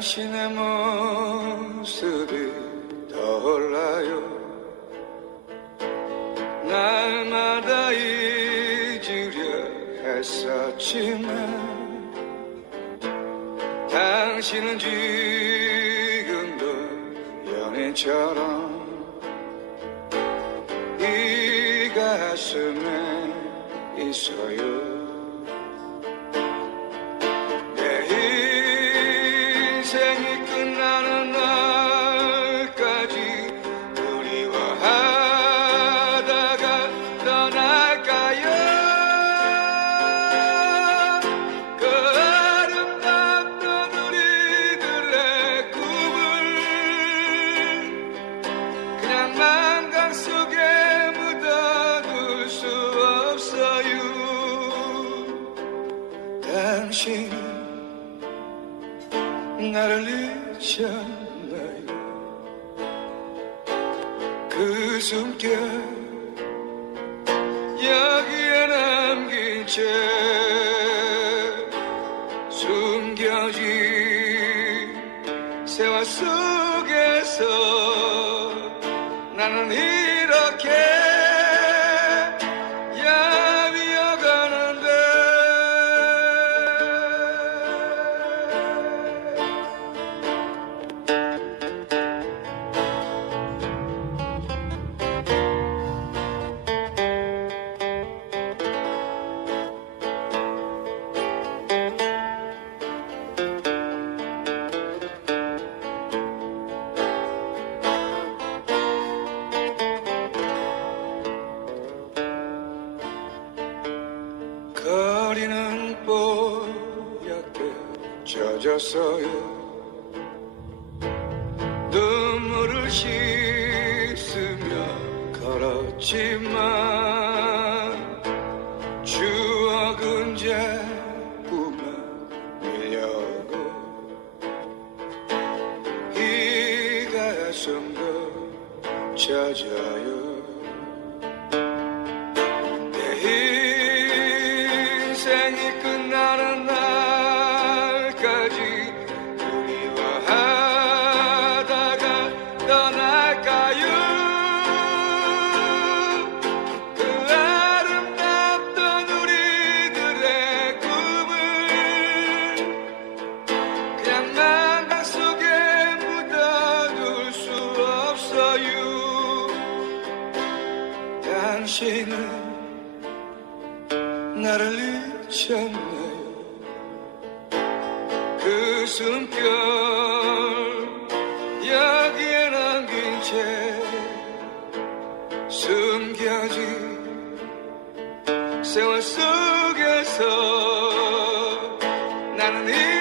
당신의 모습이 떠올라요. 날마다 잊으려 했었지만 당신은 지금도 연인처럼 이 가슴에 있어요 끝나는 날까지 그리워하다가 떠날까요? 그 아름답던 우리들의 그냥 망각 속에 묻어둘 수 없어요. 당신은 나를 잊잖아요? 그 숨결 여기에 남긴 채 숨겨진 세월 속에서 나는 이렇게 거리는 뽀얗게 젖었어요. 눈물을 씻으며 걸었지만 추억은 자꾸만 밀려고 이 가슴도 젖어요 인생이 끝나는 날까지 그리워하다가 떠날까요? 그 아름답던 우리들의 꿈을 그냥 망각 속에 묻어둘 수 없어요. 당신은 나를 잊잖아요 그 숨결 여기에 남긴 채 숨겨진 세월 속에서 나는 이